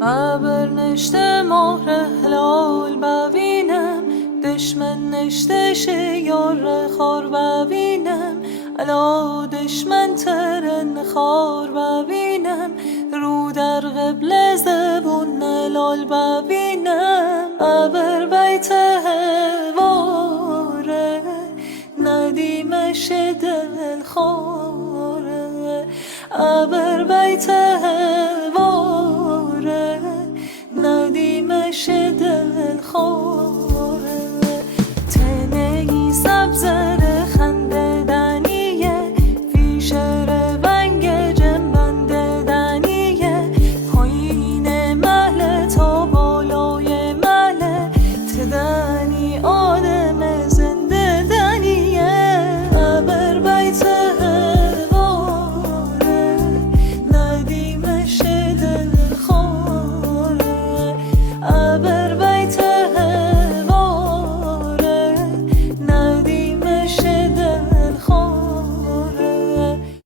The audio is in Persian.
ابر نشته مهر هلال ببینم، دشمن نشته شیار خار ببینم، الا دشمن ترن خار ببینم، رو در قبل زبون لال ببینم. ابر بیت واره ندیمش دل خواره، ابر بیت